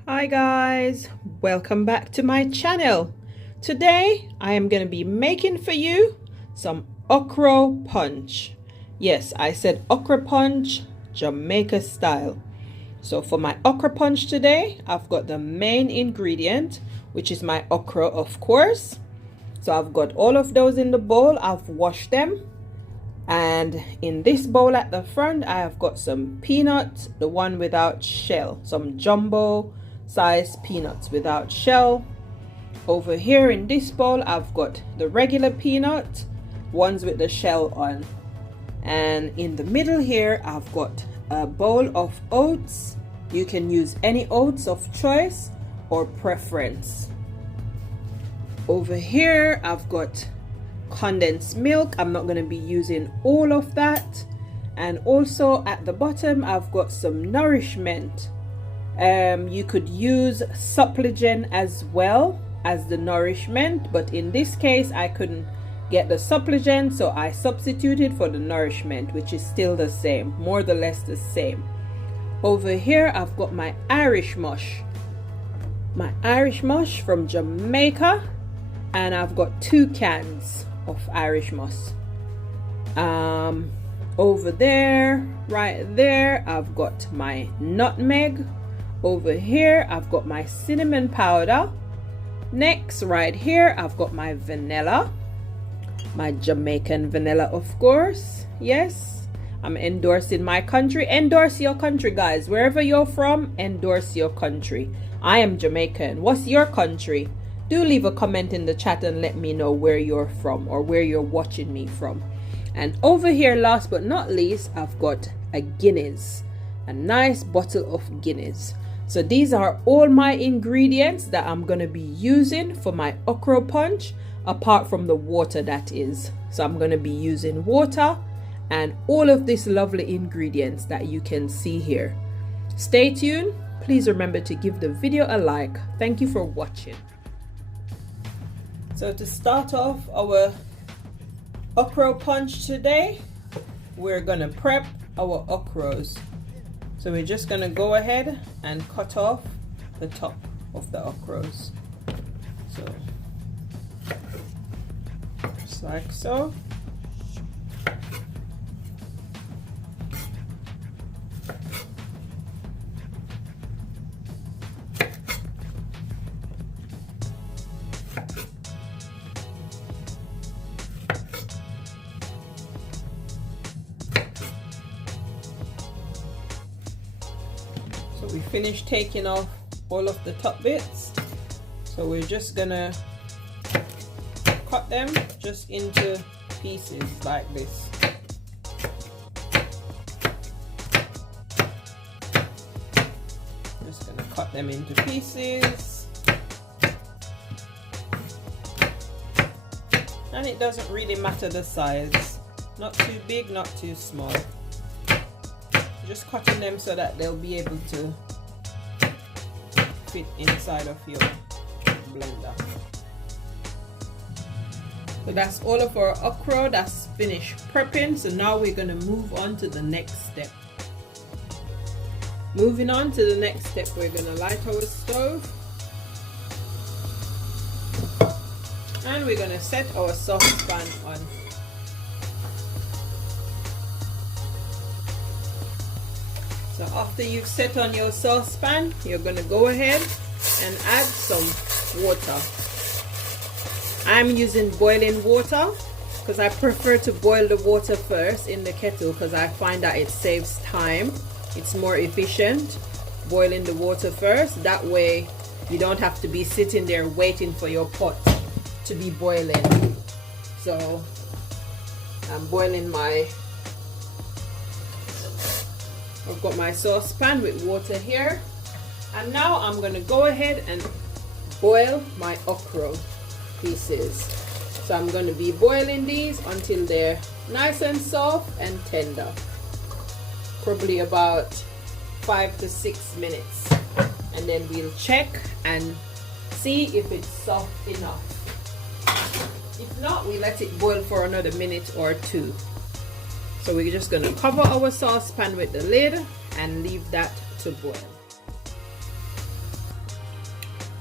Hi guys, welcome back to my channel. Today I am going to be making for you some okra punch. Yes, I said okra punch, Jamaica style. So for my okra punch today, I've got the main ingredient, which is my okra, of course. So I've got all of those in the bowl. I've washed them. And in this bowl at the front, I have got some peanuts, the one without shell, some jumbo sized peanuts without shell. Over here in this bowl, I've got the regular peanut, ones with the shell on. And in the middle here, I've got a bowl of oats. You can use any oats of choice or preference. Over here, I've got condensed milk. I'm not going to be using all of that. And also at the bottom, I've got some nourishment. You could use Supligen as well as the nourishment, but in this case I couldn't get the Supligen, so I substituted for the nourishment, which is still the same, more or less the same. Over here I've got my Irish mush from Jamaica, and I've got 2 cans of Irish mush. Over there, right there, I've got my nutmeg. Over here I've got my cinnamon powder. Next, right here, I've got my vanilla, my Jamaican vanilla, of course. Yes, I'm endorsing my country. Endorse your country, guys. Wherever you're from, endorse your country. I am Jamaican. What's your country? Do leave a comment in the chat and let me know where you're from or where you're watching me from. And over here, last but not least, I've got a Guinness, a nice bottle of Guinness. So these are all my ingredients that I'm going to be using for my okra punch, apart from the water, that is. So I'm going to be using water and all of these lovely ingredients that you can see here. Stay tuned. Please remember to give the video a like. Thank you for watching. So to start off our okra punch today, we're going to prep our okras. So we're just going to go ahead and cut off the top of the okras. So just like so. So we finished taking off all of the top bits. So we're just gonna cut them just into pieces like this. Just gonna cut them into pieces. And it doesn't really matter the size. Not too big, not too small. Just cutting them so that they'll be able to fit inside of your blender. So that's all of our okra that's finished prepping. So now we're going to move on to the next step. Moving on to the next step, we're going to light our stove and we're going to set our saucepan on. So after you've set on your saucepan, you're going to go ahead and add some water. I'm using boiling water because I prefer to boil the water first in the kettle because I find that it saves time. It's more efficient boiling the water first. That way you don't have to be sitting there waiting for your pot to be boiling. So I'm boiling I've got my saucepan with water here, and now I'm going to go ahead and boil my okra pieces. So I'm going to be boiling these until they're nice and soft and tender, probably about 5 to 6 minutes, and then we'll check and see if it's soft enough. If not, we let it boil for another minute or 2. So we're just going to cover our saucepan with the lid and leave that to boil.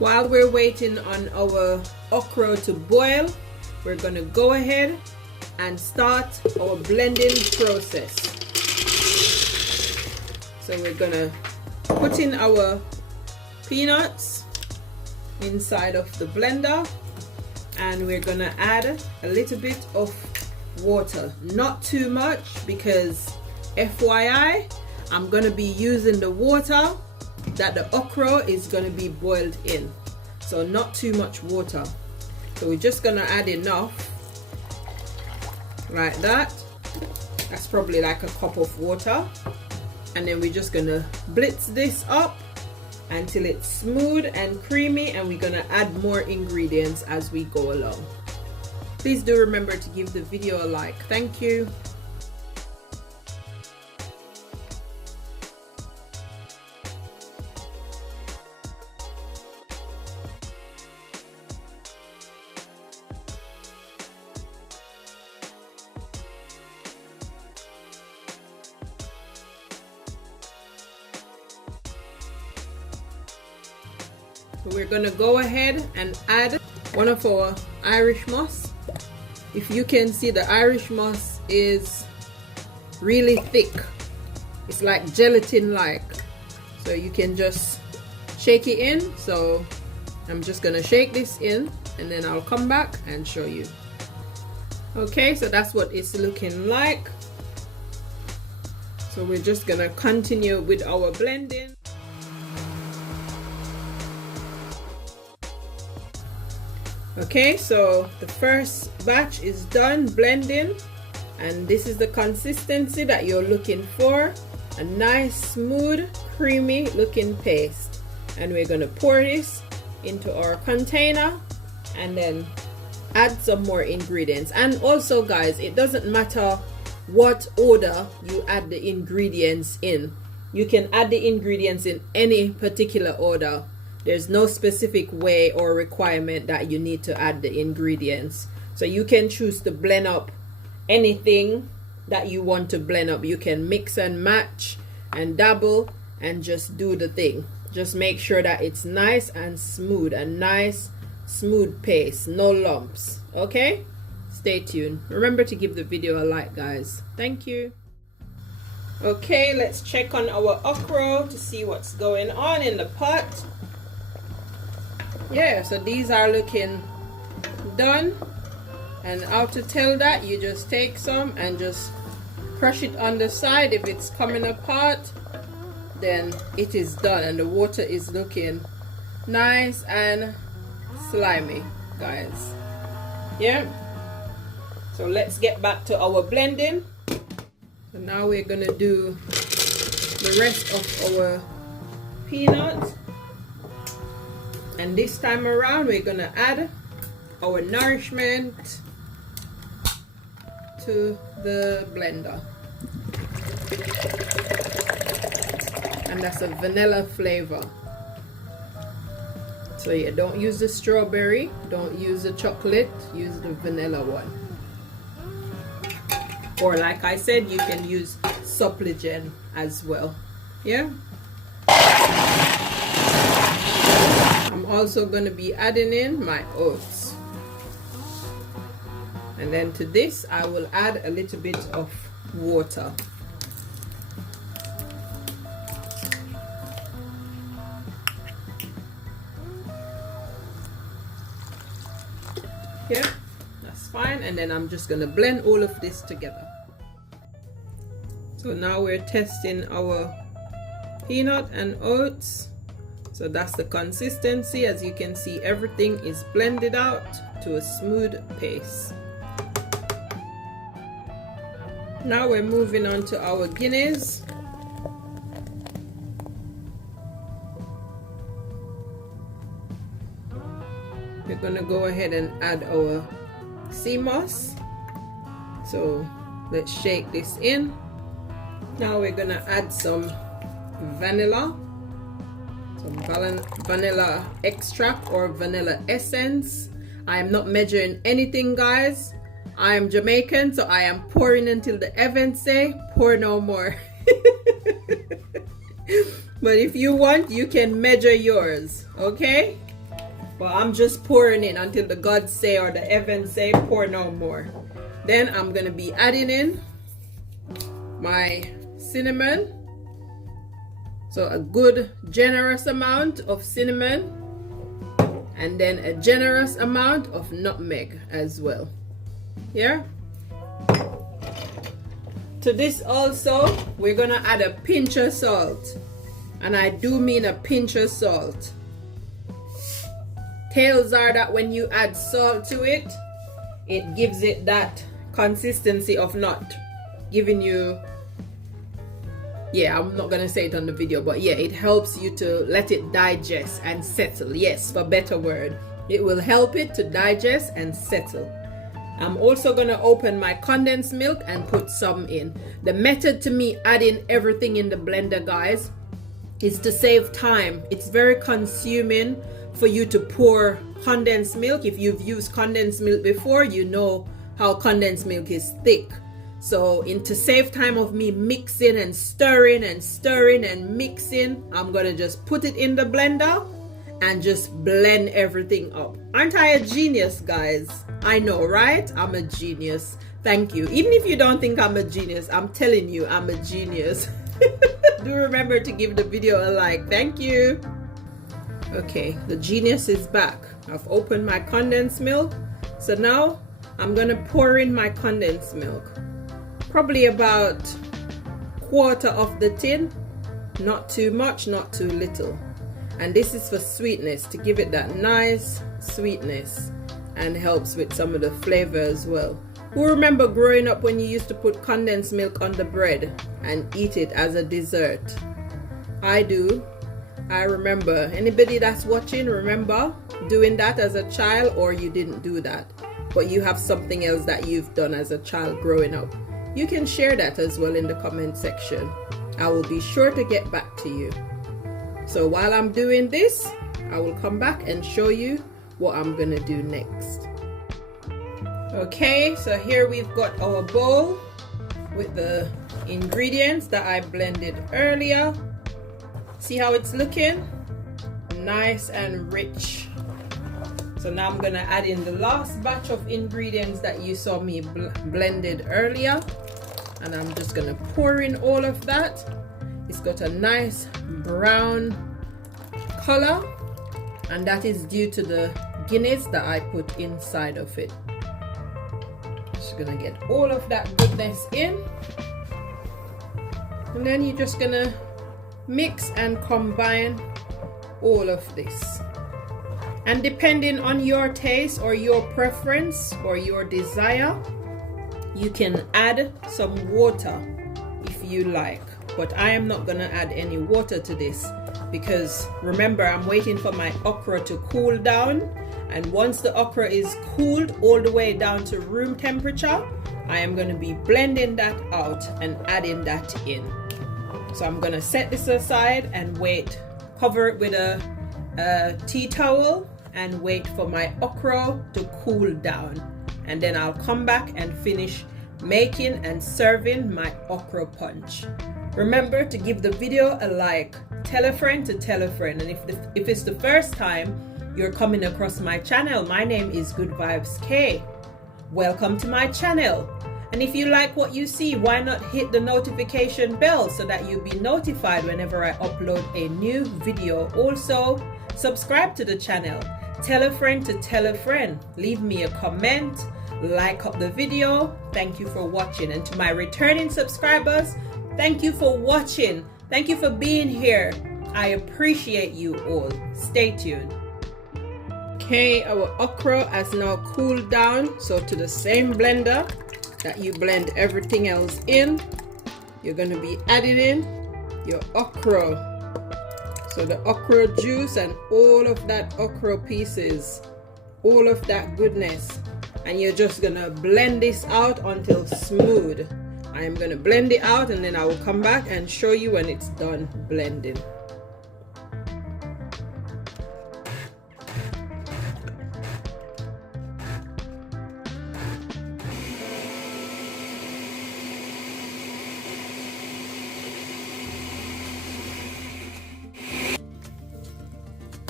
While we're waiting on our okra to boil, we're gonna go ahead and start our blending process. So we're gonna put in our peanuts inside of the blender, and we're gonna add a little bit of water, not too much, because FYI, I'm gonna be using the water that the okra is going to be boiled in, so not too much water. So we're just going to add enough like that. That's probably like a cup of water, and then we're just going to blitz this up until it's smooth and creamy, and we're going to add more ingredients as we go along. Please do remember to give the video a like. Thank you. We're gonna go ahead and add one of our Irish moss. If you can see, the Irish moss is really thick. It's like gelatin like, so you can just shake it in. So I'm just gonna shake this in, and then I'll come back and show you. Okay, so that's what it's looking like. So we're just gonna continue with our blending. Okay, so the first batch is done blending, and this is the consistency that you're looking for, a nice smooth creamy looking paste. And we're going to pour this into our container and then add some more ingredients. And also guys, it doesn't matter what order you add the ingredients in. You can add the ingredients in any particular order. There's no specific way or requirement that you need to add the ingredients. So you can choose to blend up anything that you want to blend up. You can mix and match and dabble and just do the thing. Just make sure that it's nice and smooth, a nice smooth paste, no lumps. Okay? Stay tuned. Remember to give the video a like, guys. Thank you. Okay, let's check on our okra to see what's going on in the pot. Yeah, so these are looking done, and how to tell that, you just take some and just crush it on the side. If it's coming apart, then it is done, and the water is looking nice and slimy, guys. Yeah, so let's get back to our blending. So now we're gonna do the rest of our peanuts. And this time around, we're gonna add our nourishment to the blender. And that's a vanilla flavor. So yeah, don't use the strawberry, don't use the chocolate, use the vanilla one. Or like I said, you can use Supligen as well. Yeah. I'm also going to be adding in my oats, and then to this I will add a little bit of water. Yeah, that's fine, and then I'm just going to blend all of this together. So now we're testing our peanut and oats. So that's the consistency. As you can see, everything is blended out to a smooth paste. Now we're moving on to our Guinness. We're gonna go ahead and add our sea moss. So let's shake this in. Now we're gonna add some vanilla. Some vanilla extract or vanilla essence. I am not measuring anything, guys. I am Jamaican, so I am pouring until the heavens say, pour no more. But if you want, you can measure yours, okay? Well, I'm just pouring in until the gods say or the heavens say pour no more. Then I'm gonna be adding in my cinnamon. So a good generous amount of cinnamon, and then a generous amount of nutmeg as well. Yeah. To this also, we're gonna add a pinch of salt. And I do mean a pinch of salt. Tales are that when you add salt to it, it gives it that consistency of not giving you, yeah, I'm not gonna say it on the video, but yeah, it helps you to let it digest and settle. Yes, for better word, it will help it to digest and settle. I'm also gonna open my condensed milk and put some in. The method to me adding everything in the blender, guys, is to save time. It's very consuming for you to pour condensed milk. If you've used condensed milk before, you know how condensed milk is thick. So to save time of me mixing and stirring and mixing, I'm gonna just put it in the blender and just blend everything up. Aren't I a genius, guys? I know, right? I'm a genius. Thank you. Even if you don't think I'm a genius, I'm telling you I'm a genius. Do remember to give the video a like. Thank you. Okay, the genius is back. I've opened my condensed milk. So now I'm gonna pour in my condensed milk. Probably about 1/4 of the tin. Not too much, not too little. And this is for sweetness, to give it that nice sweetness, and helps with some of the flavor as well. Who remember growing up when you used to put condensed milk on the bread and eat it as a dessert? I do. I remember. Anybody that's watching remember doing that as a child, or you didn't do that, but you have something else that you've done as a child growing up? You can share that as well in the comment section. I will be sure to get back to you. So while I'm doing this, I will come back and show you what I'm gonna do next. Okay, so here we've got our bowl with the ingredients that I blended earlier. See how it's looking? Nice and rich. So now I'm gonna add in the last batch of ingredients that you saw me blended earlier, and I'm just gonna pour in all of that. It's got a nice brown color, and that is due to the Guinness that I put inside of it. Just gonna get all of that goodness in, and then you're just gonna mix and combine all of this. And depending on your taste or your preference or your desire, you can add some water if you like, but I am not gonna add any water to this, because remember, I'm waiting for my okra to cool down, and once the okra is cooled all the way down to room temperature, I am going to be blending that out and adding that in. So I'm going to set this aside and wait, cover it with a tea towel, and wait for my okra to cool down, and then I'll come back and finish making and serving my okra punch. Remember to give the video a like, tell a friend to tell a friend, and if it's the first time you're coming across my channel, my name is Good Vibes K. Welcome to my channel. And if you like what you see, why not hit the notification bell so that you'll be notified whenever I upload a new video. Also, subscribe to the channel. Tell a friend to tell a friend. Leave me a comment, like up the video. Thank you for watching. And to my returning subscribers, thank you for watching. Thank you for being here. I appreciate you all. Stay tuned. Okay, our okra has now cooled down. So to the same blender that you blend everything else in, you're going to be adding in your okra. So the okra juice and all of that okra pieces, all of that goodness, and you're just going to blend this out until smooth. I am going to blend it out, and then I will come back and show you when it's done blending.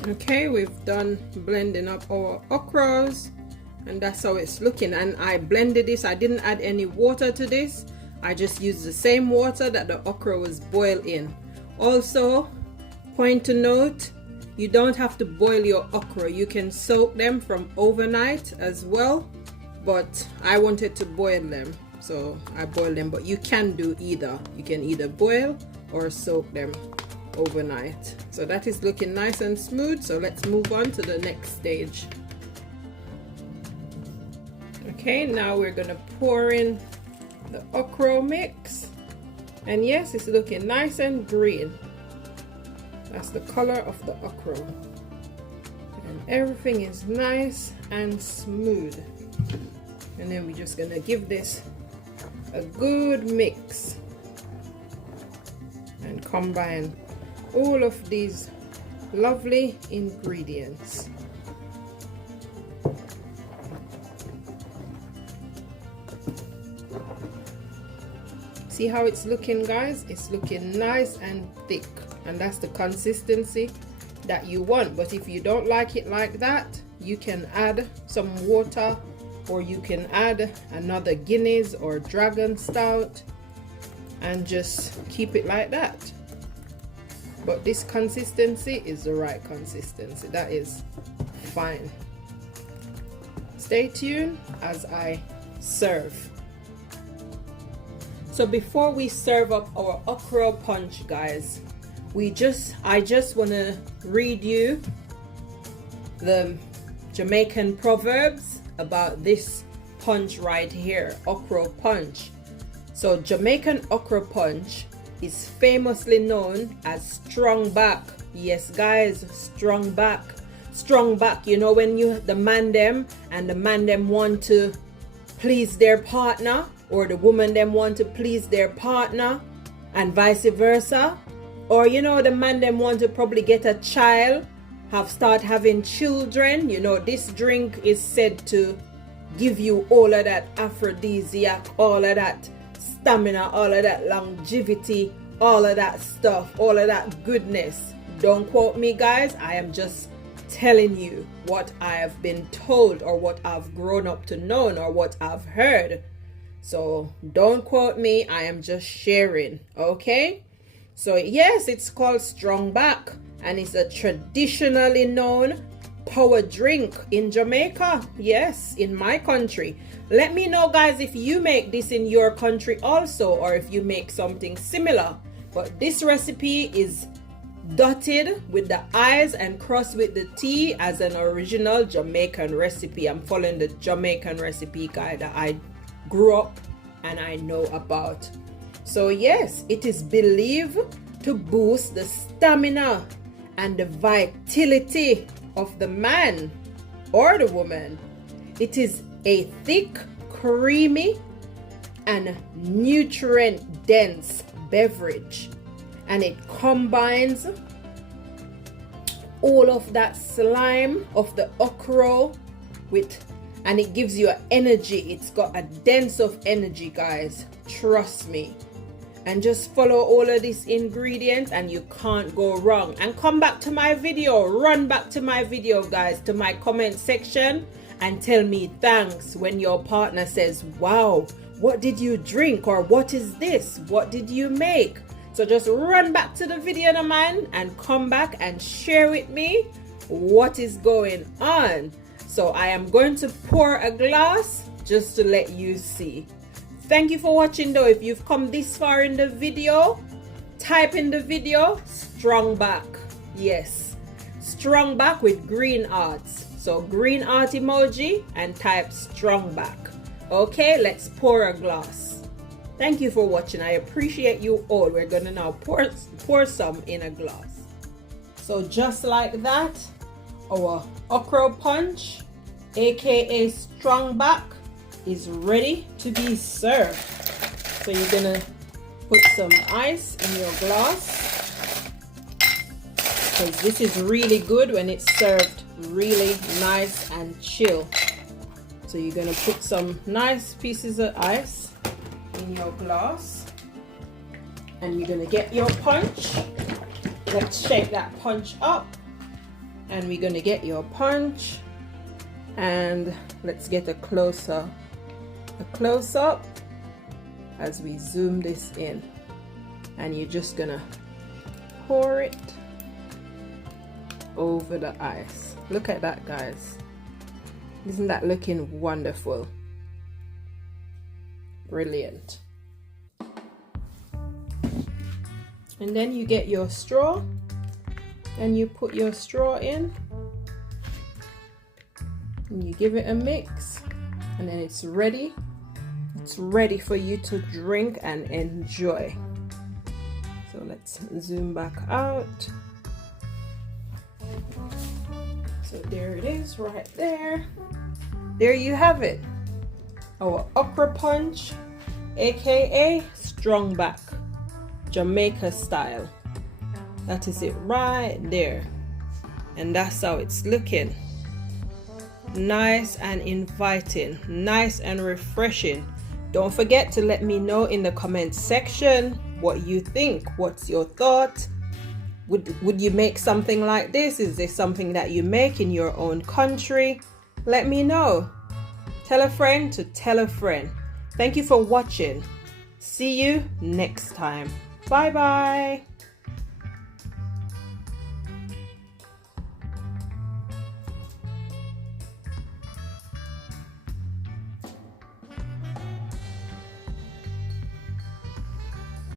Okay, we've done blending up our okras, and that's how it's looking. And I blended this, I didn't add any water to this. I just used the same water that the okra was boiled in. Also, point to note, you don't have to boil your okra. You can soak them from overnight as well, but I wanted to boil them, so I boiled them. But you can do either. You can either boil or soak them overnight. So that is looking nice and smooth, so let's move on to the next stage. Okay, now we're gonna pour in the okra mix, and yes, it's looking nice and green. That's the color of the okra, and everything is nice and smooth. And then we're just gonna give this a good mix and combine all of these lovely ingredients. See how it's looking, guys? It's looking nice and thick, and that's the consistency that you want. But if you don't like it like that, you can add some water, or you can add another Guinness or Dragon Stout and just keep it like that. But this consistency is the right consistency. That is fine. Stay tuned as I serve. So before we serve up our okra punch, guys, I just want to read you the Jamaican proverbs about this punch right here, okra punch. So Jamaican okra punch is famously known as strongback. Yes, guys, strongback. Strongback, you know, when the man them want to please their partner, or the woman them want to please their partner, and vice versa. Or you know, the man them want to probably get a child, start having children. You know, this drink is said to give you all of that aphrodisiac, all of that stamina, all of that longevity, all of that stuff, all of that goodness. Don't quote me, guys. I am just telling you what I have been told, or what I've grown up to know, or what I've heard. So don't quote me. I am just sharing. Okay, so yes, it's called Strongback, and it's a traditionally known power drink in Jamaica. Yes, in my country. Let me know, guys, if you make this in your country also, or if you make something similar. But this recipe is dotted with the I's and crossed with the T as an original Jamaican recipe. I'm following the Jamaican recipe guide that I grew up and I know about. So yes, it is believed to boost the stamina and the vitality of the man or the woman. It is a thick, creamy, and nutrient dense beverage, and it combines all of that slime of the okra and it gives you an energy. It's got a dense of energy, guys, trust me. And just follow all of these ingredients and you can't go wrong. And come back to my video, run back to my video, guys, to my comment section, and tell me thanks when your partner says, wow, what did you drink? Or what is this? What did you make? So just run back to the video, man, and come back and share with me what is going on. So I am going to pour a glass just to let you see. Thank you for watching though. If you've come this far in the video, type in the video Strongback. Yes, Strongback with green hearts. So green heart emoji and type Strongback. Okay, let's pour a glass. Thank you for watching. I appreciate you all. We're gonna now pour some in a glass. So just like that, our okra punch, aka Strongback, is ready to be served. So you're gonna put some ice in your glass, because this is really good when it's served really nice and chill. So you're gonna put some nice pieces of ice in your glass, and you're gonna get your punch. Let's shake that punch up And we're going to get your punch, and let's get a close-up as we zoom this in. And you're just gonna pour it over the ice. Look at that, guys. Isn't that looking wonderful? Brilliant. And then you get your straw and you put your straw in and you give it a mix, and then it's ready. It's ready for you to drink and enjoy. So let's zoom back out. So there it is right there. There you have it. Our okra punch, aka Strongback, Jamaica style. That is it right there. And that's how it's looking. Nice and inviting, nice and refreshing. Don't forget to let me know in the comment section what you think. What's your thought? Would you make something like this? Is this something that you make in your own country? Let me know. Tell a friend to tell a friend. Thank you for watching. See you next time. Bye bye.